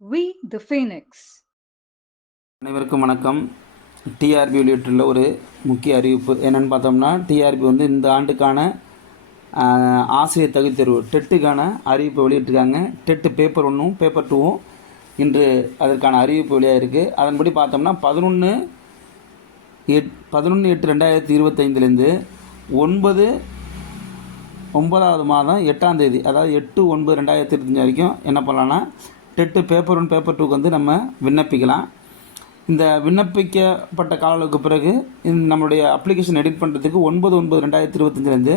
We the Phoenix அனைவருக்கும் வணக்கம். TRP வெளியிட்டுள்ள ஒரு முக்கிய அறிவிப்பு என்னென்னு பார்த்தோம்னா டிஆர்பி வந்து இந்த ஆண்டுக்கான ஆசிரியர் தகுதி தேர்வு டெட்டுக்கான அறிவிப்பு வெளியிட்டிருக்காங்க. டெட்டு பேப்பர் ஒன்றும் பேப்பர் டூவும் இன்று அதற்கான அறிவிப்பு வெளியாக இருக்குது அதன்படி பார்த்தோம்னா பதினொன்று எட் பதினொன்று எட்டு ரெண்டாயிரத்தி இருபத்தைந்துலேருந்து ஒன்பது ஒன்பதாவது மாதம் எட்டாம் தேதி அதாவது எட்டு ஒன்பது ரெண்டாயிரத்தி இருபத்தஞ்சி வரைக்கும் என்ன பண்ணலான்னா டெட்டு பேப்பர் ஒன் பேப்பர் டூக்கு வந்து நம்ம விண்ணப்பிக்கலாம். இந்த விண்ணப்பிக்கப்பட்ட கால அளவுக்கு பிறகு இந்த நம்மளுடைய அப்ளிகேஷன் எடிட் பண்ணுறதுக்கு ஒன்பது ஒன்பது ரெண்டாயிரத்தி இருபத்தஞ்சிலேருந்து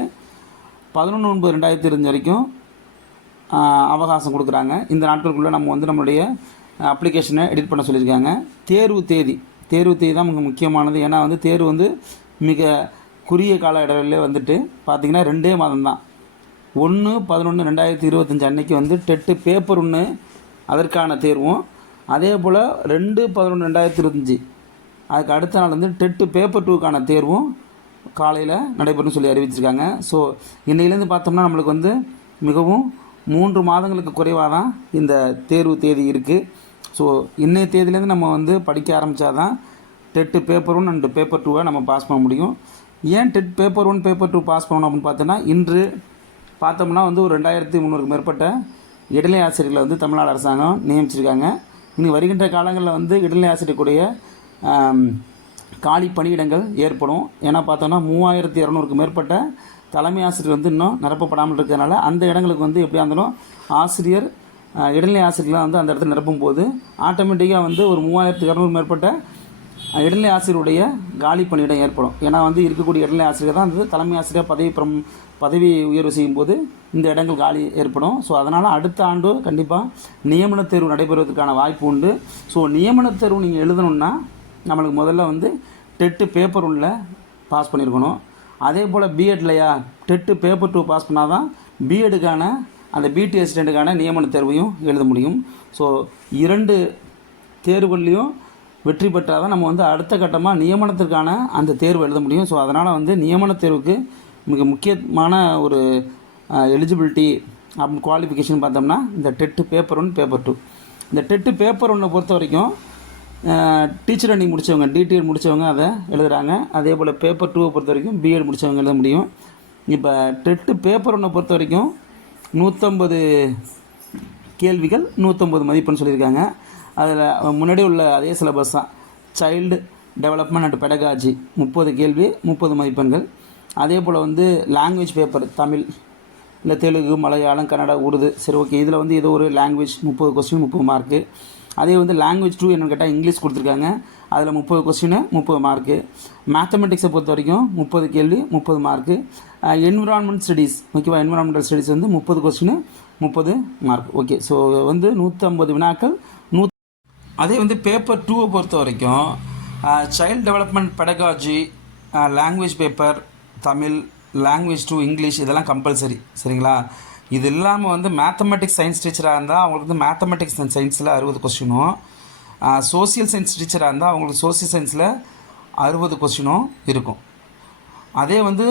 பதினொன்று ஒன்பது ரெண்டாயிரத்தி இருபது வரைக்கும் அவகாசம் கொடுக்குறாங்க. இந்த நாட்களுக்குள்ளே நம்ம வந்து நம்மளுடைய அப்ளிகேஷனை எடிட் பண்ண சொல்லியிருக்காங்க. தேர்வு தேதி. தேர்வு தேதி தான் மிக முக்கியமானது. ஏன்னா வந்து தேர்வு வந்து மிக குறுகிய கால இடைவெளியிலே வந்துட்டு பார்த்திங்கன்னா ரெண்டே மாதம் தான் ஒன்று பதினொன்று ரெண்டாயிரத்தி இருபத்தஞ்சி அன்னைக்கு வந்து டெட்டு பேப்பர் ஒன்று அதற்கான தேர்வும். அதே போல் ரெண்டு பதினொன்று ரெண்டாயிரத்தி இருபத்தஞ்சி. அதுக்கு அடுத்த நாள் வந்து டெட்டு பேப்பர் டூக்கான தேர்வும் காலையில் நடைபெறும் சொல்லி அறிவிச்சிருக்காங்க. ஸோ இன்னையிலேருந்து பார்த்தோம்னா நம்மளுக்கு வந்து மிகவும் மூன்று மாதங்களுக்கு குறைவாக தான் இந்த தேர்வு தேதி இருக்குது ஸோ இன்றைய தேதியிலேருந்து நம்ம வந்து படிக்க ஆரம்பித்தா தான் TET paper one and paper டூவை நம்ம பாஸ் பண்ண முடியும். ஏன் TET paper one paper two pass பண்ணணும் அப்படின்னு பார்த்தோன்னா இன்று பார்த்தோம்னா வந்து ஒரு ரெண்டாயிரத்தி முந்நூறுக்கு மேற்பட்ட இடைநிலை ஆசிரியர்களை வந்து தமிழ்நாடு அரசாங்கம் நியமிச்சிருக்காங்க. இனி வருகின்ற காலங்களில் வந்து இடைநிலை ஆசிரியக்கூடிய காலி பணியிடங்கள் ஏற்படும். ஏன்னா பார்த்தோன்னா மூவாயிரத்தி இரநூறுக்கு மேற்பட்ட தலைமை ஆசிரியர் வந்து இன்னும் நிரப்பப்படாமல் இருக்கிறதுனால அந்த இடங்களுக்கு வந்து எப்படியா இருந்தாலும் ஆசிரியர் இடைநிலை ஆசிரியர்லாம் வந்து அந்த இடத்துல நிரப்பும் போது ஆட்டோமேட்டிக்காக வந்து ஒரு மூவாயிரத்து இரநூறு மேற்பட்ட இடைநிலை ஆசிரியருடைய காலி பணியிடம் ஏற்படும். ஏன்னா வந்து இருக்கக்கூடிய இடைநிலை ஆசிரியர் தான் வந்து தலைமை ஆசிரியர் பதவி பிரம் பதவி உயர்வு செய்யும்போது இந்த இடங்கள் காலி ஏற்படும். ஸோ அதனால் அடுத்த ஆண்டு கண்டிப்பாக நியமன தேர்வு நடைபெறுவதற்கான வாய்ப்பு உண்டு. ஸோ நியமன தேர்வு நீங்கள் எழுதணுன்னா நம்மளுக்கு முதல்ல வந்து டெட்டு பேப்பர் உள்ள பாஸ் பண்ணியிருக்கணும் அதே போல் பிஎட்லையா டெட்டு பேப்பர் டூ பாஸ் பண்ணால் தான் பிஎடுக்கான அந்த பிடி அசிஸ்டண்ட்டுக்கான நியமன தேர்வையும் எழுத முடியும். ஸோ இரண்டு தேர்வுகள்லேயும் வெற்றி பெற்றால் தான் நம்ம வந்து அடுத்த கட்டமாக நியமனத்திற்கான அந்த தேர்வு எழுத முடியும். ஸோ அதனால் வந்து நியமன தேர்வுக்கு மிக முக்கியமான ஒரு எலிஜிபிலிட்டி அப்படின்னு குவாலிஃபிகேஷன் பார்த்தோம்னா இந்த TET paper one paper two இந்த டெட்டு பேப்பர் ஒன்றை பொறுத்த வரைக்கும் டீச்சர் ட்ரைனிங் முடித்தவங்க டிடிஎட் முடித்தவங்க அதை எழுதுகிறாங்க அதே போல் பேப்பர் டூவை பொறுத்த வரைக்கும் பிஎட் முடித்தவங்க எழுத முடியும். இப்போ டெட்டு பேப்பர் ஒன்றை பொறுத்த வரைக்கும் நூற்றம்பது கேள்விகள் நூற்றம்பது மதிப்பெண் சொல்லியிருக்காங்க. அதில் முன்னாடி உள்ள அதே சிலபஸ் தான். சைல்டு டெவலப்மெண்ட் அண்ட் பெடகாஜி முப்பது கேள்வி முப்பது மதிப்பெண்கள். அதே போல் வந்து லாங்குவேஜ் பேப்பர் தமிழ் இல்லை தெலுங்கு மலையாளம் கன்னடா உருது சரி ஓகே இதில் வந்து ஏதோ ஒரு லாங்குவேஜ் முப்பது கொஸ்டின் முப்பது மார்க்கு அதே வந்து லாங்குவேஜ் டூ என்னென்னு கேட்டால் இங்கிலீஷ் கொடுத்துருக்காங்க. அதில் முப்பது கொஸ்டின் முப்பது மார்க்கு மேத்தமெட்டிக்ஸை பொறுத்த வரைக்கும் முப்பது கேள்வி முப்பது மார்க்கு என்விரான்மெண்ட் ஸ்டடீஸ் ஓகேவா என்விரான்மெண்டல் ஸ்டடீஸ் வந்து முப்பது கொஸ்டின் முப்பது மார்க் ஓகே ஸோ வந்து நூற்றம்பது வினாக்கள் அதே வந்து பேப்பர் டூவை பொறுத்த வரைக்கும் child development pedagogy language paper Tamil language two English இதெல்லாம் கம்பல்சரி சரிங்களா? இது இல்லாமல் வந்து மேத்தமெட்டிக்ஸ் சயின்ஸ் டீச்சராக இருந்தால் அவங்களுக்கு வந்து மேத்தமெட்டிக்ஸ் அண்ட் சயின்ஸில் அறுபது கொஸ்டினும் சோசியல் சயின்ஸ் டீச்சராக இருந்தால் அவங்களுக்கு சோசியல் சயின்ஸில் அறுபது கொஸ்டினும் இருக்கும். அதே வந்து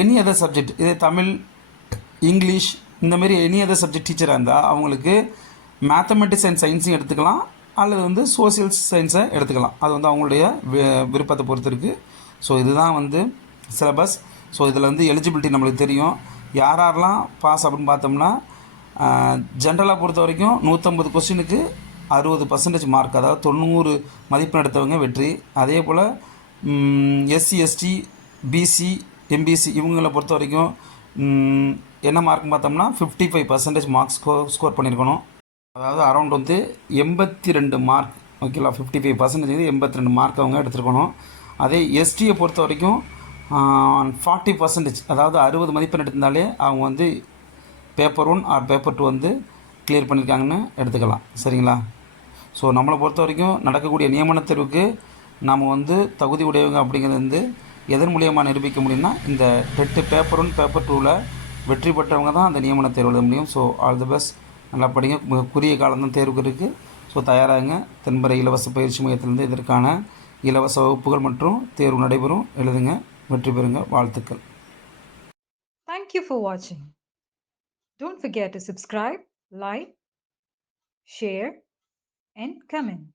எனி அதர் சப்ஜெக்ட் இதே தமிழ் இங்கிலீஷ் இந்தமாரி எனி அதர் சப்ஜெக்ட் டீச்சராக இருந்தால் அவங்களுக்கு மேத்தமெட்டிக்ஸ் அண்ட் சயின்ஸையும் எடுத்துக்கலாம் அல்லது வந்து சோசியல் சயின்ஸை எடுத்துக்கலாம். அது வந்து அவங்களுடைய வி- விருப்பத்தை பொறுத்து இருக்குது ஸோ இதுதான் வந்து சிலபஸ் ஸோ இதில் வந்து எலிஜிபிலிட்டி நம்மளுக்கு தெரியும். யார் யாரெல்லாம் பாஸ் அப்படின்னு பார்த்தோம்னா ஜென்ரலாக பொறுத்த வரைக்கும் நூற்றம்பது கொஸ்டினுக்கு அறுபது பர்சன்டேஜ் மார்க் அதாவது தொண்ணூறு மதிப்பெண் எடுத்தவங்க வெற்றி. அதே போல் எஸ்சி எஸ்டி பிசி எம்பிசி இவங்களை பொறுத்த வரைக்கும் என்ன மார்க்னு பார்த்தோம்னா fifty five percentage mark score score பண்ணியிருக்கணும் அதாவது அரௌண்ட் வந்து எண்பத்தி ரெண்டு மார்க் ஓகேங்களா ஃபிஃப்டி ஃபைவ் பர்சன்டேஜ் எண்பத்தி ரெண்டு மார்க் அவங்க எடுத்துருக்கணும். அதே எஸ்டியை பொறுத்த வரைக்கும் ஃபார்ட்டி பர்சன்டேஜ் அதாவது அறுபது மதிப்பெண் எடுத்திருந்தாலே அவங்க வந்து paper one or paper two வந்து கிளியர் பண்ணியிருக்காங்கன்னு எடுத்துக்கலாம். சரிங்களா? ஸோ நம்மளை பொறுத்த வரைக்கும் நடக்கக்கூடிய நியமன தேர்வுக்கு நாம் வந்து தகுதி உடையவங்க அப்படிங்கிறது வந்து எதன் மூலியமாக நிரூபிக்க முடியும்னா இந்த டெட்டு பேப்பர் ஒன் பேப்பர் டூவில் வெற்றி பெற்றவங்க தான் அந்த நியமன தேர்வு எழுத முடியும். ஸோ ஆல் தி பெஸ்ட் நல்லா படிங்க. மிக குறுகிய காலம்தான் தேர்வுக்கு இருக்குது ஸோ தயாராகுங்க. தென்பரை இலவச பயிற்சி மையத்திலிருந்து இதற்கான இலவச வகுப்புகள் மற்றும் தேர்வு நடைபெறும். எழுதுங்க. வெற்றி பெறுங்க. வாழ்த்துக்கள். Thank you for watching. Don't forget to subscribe, like, share, End comment.